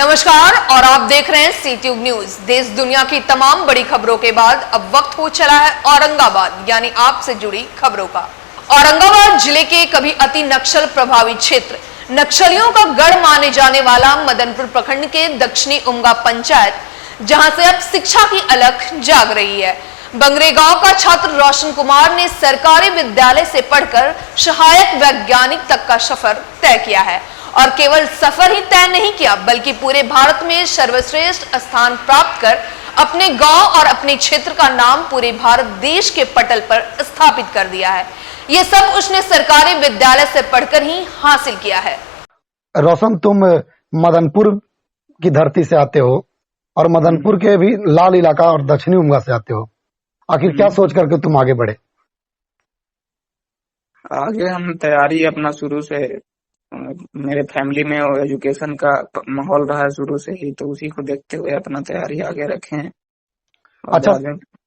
नमस्कार और आप देख रहे हैं सीट्यूब न्यूज। देश दुनिया की तमाम बड़ी खबरों के बाद अब वक्त हो चला है औरंगाबाद यानी आपसे जुड़ी खबरों का। औरंगाबाद जिले के कभी अति नक्सल प्रभावित क्षेत्र, नक्सलियों का गढ़ माने जाने वाला मदनपुर प्रखंड के दक्षिणी उमगा पंचायत, जहां से अब शिक्षा की अलख जाग रही है। बंगरे गांव का छात्र रोशन कुमार ने सरकारी विद्यालय से पढ़कर सहायक वैज्ञानिक तक का सफर तय किया है और केवल सफर ही तय नहीं किया बल्कि पूरे भारत में सर्वश्रेष्ठ स्थान प्राप्त कर अपने गांव और अपने क्षेत्र का नाम पूरे भारत देश के पटल पर स्थापित कर दिया है। ये सब उसने सरकारी विद्यालय से पढ़कर ही हासिल किया है। रोशन, तुम मदनपुर की धरती से आते हो और मदनपुर के भी लाल इलाका और दक्षिणी उमगा से आते हो। आखिर क्या सोच करके तुम आगे बढ़े? आगे हम तैयारी अपना शुरू से, मेरे फैमिली में एजुकेशन का माहौल रहा है शुरू से ही, तो उसी को देखते हुए अपना तैयारी आगे रखे हैं।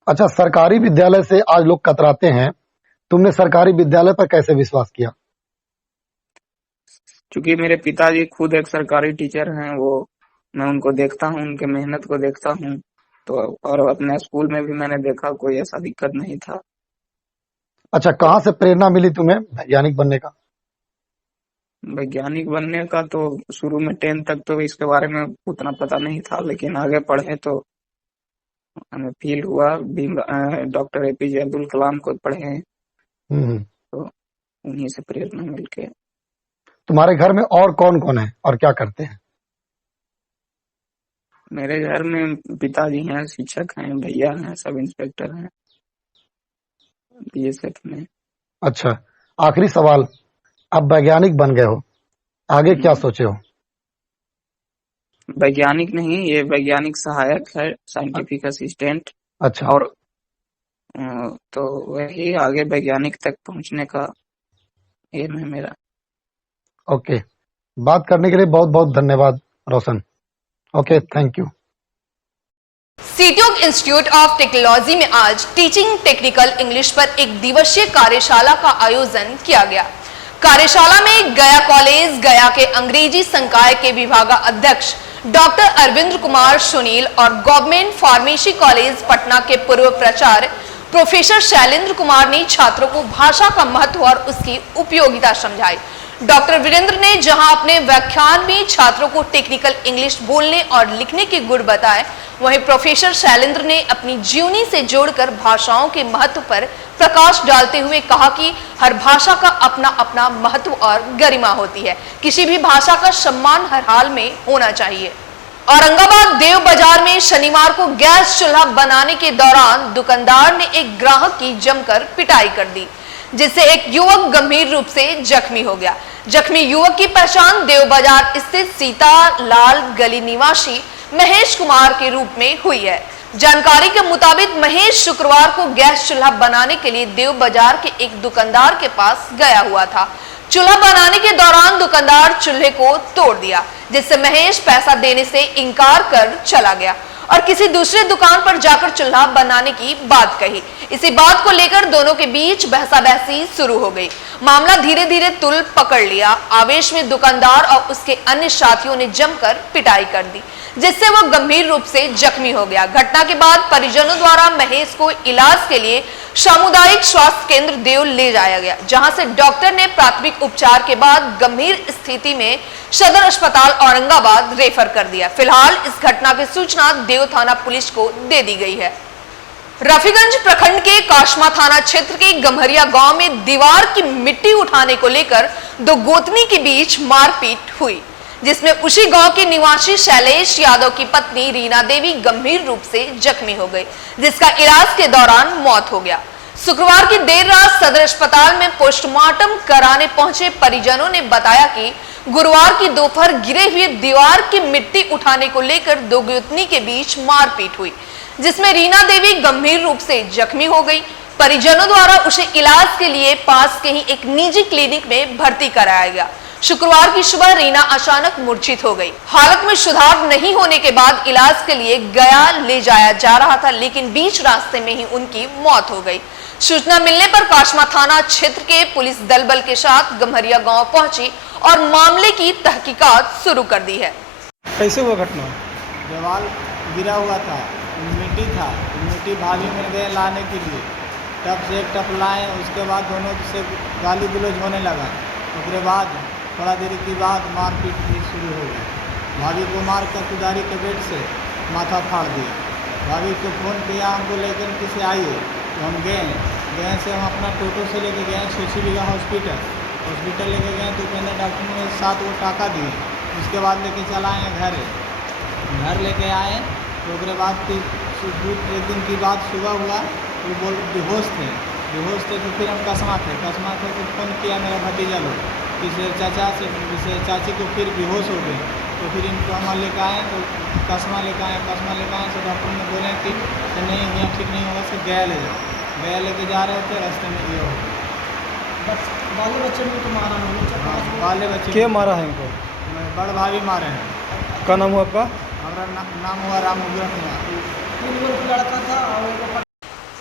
अच्छा, सरकारी विद्यालय से आज लोग कतराते हैं, तुमने सरकारी विद्यालय पर कैसे विश्वास किया? क्योंकि मेरे पिताजी खुद एक सरकारी टीचर हैं, वो मैं उनको देखता हूँ, उनके मेहनत को देखता हूँ, तो और अपने स्कूल में भी मैंने देखा कोई ऐसा दिक्कत नहीं था। अच्छा, कहाँ से प्रेरणा मिली तुम्हें वैज्ञानिक बनने का? वैज्ञानिक बनने का तो शुरू में 10 तक तो इसके बारे में उतना पता नहीं था, लेकिन आगे पढ़े तो हमें फील हुआ। डॉक्टर एपीजे अब्दुल कलाम को पढ़े हैं, तो उन्हीं से प्रेरणा मिलके। तुम्हारे घर में और कौन कौन है और क्या करते हैं? मेरे घर में पिताजी हैं, शिक्षक हैं, भैया हैं, सब इंस्पेक्टर हैं बीएसएफ में। अच्छा, आखिरी सवाल, अब वैज्ञानिक बन गए हो, आगे क्या सोचे हो? वैज्ञानिक नहीं, ये वैज्ञानिक सहायक है, साइंटिफिक असिस्टेंट। अच्छा, और तो वही आगे वैज्ञानिक तक पहुंचने का एम है मेरा। ओके, बात करने के लिए बहुत बहुत धन्यवाद Roshan. Okay, thank you. CTube institute of technology में आज टीचिंग टेक्निकल इंग्लिश पर एक दिवसीय कार्यशाला का आयोजन किया गया। कार्यशाला में गया कॉलेज गया के अंग्रेजी संकाय के विभागाध्यक्ष डॉक्टर अरविंद कुमार सुनील और गवर्नमेंट फार्मेसी कॉलेज पटना के पूर्व प्राचार्य प्रोफेसर शैलेंद्र कुमार ने छात्रों को भाषा का महत्व और उसकी उपयोगिता समझाई। डॉक्टर वीरेंद्र ने जहां अपने व्याख्यान में छात्रों को टेक्निकल इंग्लिश बोलने और लिखने के गुण बताए, वहीं प्रोफेसर शैलेंद्र ने अपनी जीवनी से जोड़कर भाषाओं के महत्व पर प्रकाश डालते हुए कहा कि हर भाषा का अपना अपना महत्व और गरिमा होती है। किसी भी भाषा का सम्मान हर हाल में होना चाहिए। औरंगाबाद देव बाजार में शनिवार को गैस चूल्हा बनाने के दौरान दुकानदार ने एक ग्राहक की जमकर पिटाई कर दी, जिससे एक युवक गंभीर रूप से जख्मी हो गया। जख्मी युवक की पहचान देव बाजार स्थित सीता लाल गली निवासी महेश कुमार के रूप में हुई है। जानकारी के मुताबिक महेश शुक्रवार को गैस चूल्हा बनाने के लिए देव बाजार के एक दुकानदार के पास गया हुआ था। चूल्हा बनाने के दौरान दुकानदार चूल्हे को तोड़ दिया, जिससे महेश पैसा देने से इनकार कर चला गया और किसी दूसरे दुकान पर जाकर चूल्हा बनाने की बात कही। इसी बात को लेकर दोनों के बीच बहसाबहसी शुरू हो गई। मामला धीरे धीरे तुल पकड़ लिया। आवेश में दुकानदार और उसके अन्य साथियों ने जमकर पिटाई कर दी, जिससे वो गंभीर रूप से जख्मी हो गया। घटना के बाद परिजनों द्वारा महेश को इलाज के लिए सामुदायिक स्वास्थ्य केंद्र देव ले जाया गया, जहां से डॉक्टर ने प्राथमिक उपचार के बाद गंभीर स्थिति में सदर अस्पताल औरंगाबाद रेफर कर दिया। फिलहाल इस घटना की सूचना देव थाना पुलिस को दे दी गई है। रफीगंज प्रखंड के काशमा थाना क्षेत्र के गम्हरिया गांव में दीवार की मिट्टी उठाने को लेकर दो गोतनी के बीच मारपीट हुई, जिसमें उसी गांव के निवासी शैलेश यादव की पत्नी रीना देवी गंभीर रूप से जख्मी हो गई, जिसका इलाज के दौरान मौत हो गया। शुक्रवार की देर रात सदर अस्पताल में पोस्टमार्टम कराने पहुंचे परिजनों ने बताया कि गुरुवार की दोपहर गिरे हुए दीवार की मिट्टी उठाने को लेकर दो गोतनी के बीच मारपीट हुई, जिसमें रीना देवी गंभीर रूप से जख्मी हो गई। परिजनों द्वारा उसे इलाज के लिए पास के ही एक निजी क्लिनिक में भर्ती कराया गया। शुक्रवार की सुबह रीना अचानक मूर्छित हो गई। हालत में सुधार नहीं होने के बाद इलाज के लिए गया ले जाया जा रहा था, लेकिन बीच रास्ते में ही उनकी मौत हो गई। सूचना मिलने पर काशमा थाना क्षेत्र के पुलिस दल बल के साथ गम्हरिया गांव पहुंची और मामले की तहकीकात शुरू कर दी है। कैसे हुआ घटना? दीवार गिरा हुआ था, मिट्टी भाभी में गए लाने के लिए, टप से एक टप लाए, उसके बाद दोनों से गाली गलौज होने लगा। उसके बाद थोड़ा देर के बाद मारपीट भी शुरू हो गई। भाभी को मार कर कुदारी के बेट से माथा फाड़ दिया। भाभी को फ़ोन किया, हमको लेकर किसी आइए, तो हम गए से हम अपना टोटो से लेके गए सोची बीघा हॉस्पिटल लेके गए, तो कहने डॉक्टर ने 7 गो टाका दिए। उसके बाद लेके चला आए घर लेके आए, तो उसके बाद फिर एक दिन की बात सुबह हुआ, वो बोल बेहोश थे, तो फिर हम कसमा थे तो फ़ोन किया मेरा भतीजा लोग, किसी चाचा से जिसे चाची को फिर बेहोश हो गए, तो फिर इनको हम लेकर आए, तो कसमा लेकर आए तो डॉक्टर ने बोले कि नहीं यहाँ ठीक नहीं होगा, से गया ले जाओ। गया लेके जा रहे थे, रास्ते में ये हो गया। बाले बच्चे में तो मारा नहीं, बाले बच्चे क्या मारा है इनको? बड़ भाभी मारे हैं। क्या नाम हुआ आपका? हमारा नाम हुआ राम कुमार। 3 वर्ष का लड़का था और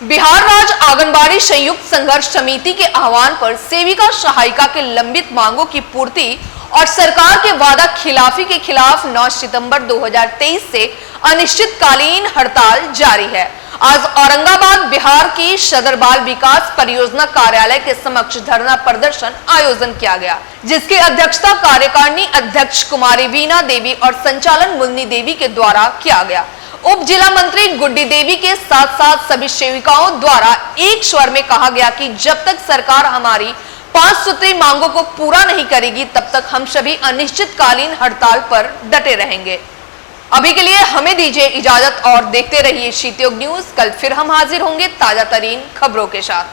बिहार राज्य आंगनबाड़ी संयुक्त संघर्ष समिति के आह्वान पर सेविका सहायिका के लंबित मांगों की पूर्ति और सरकार के वादा खिलाफी के खिलाफ 9 सितंबर 2023 से अनिश्चितकालीन हड़ताल जारी है। आज औरंगाबाद बिहार की सदर बाल विकास परियोजना कार्यालय के समक्ष धरना प्रदर्शन आयोजन किया गया, जिसकी अध्यक्षता कार्यकारिणी अध्यक्ष कुमारी वीणा देवी और संचालन मुन्नी देवी के द्वारा किया गया। उप जिला मंत्री गुड्डी देवी के साथ साथ सभी सेविकाओं द्वारा एक स्वर में कहा गया कि जब तक सरकार हमारी 5 सूत्री मांगों को पूरा नहीं करेगी, तब तक हम सभी अनिश्चितकालीन हड़ताल पर डटे रहेंगे। अभी के लिए हमें दीजिए इजाजत और देखते रहिए क्षितियोग न्यूज। कल फिर हम हाजिर होंगे ताजा तरीन खबरों के साथ।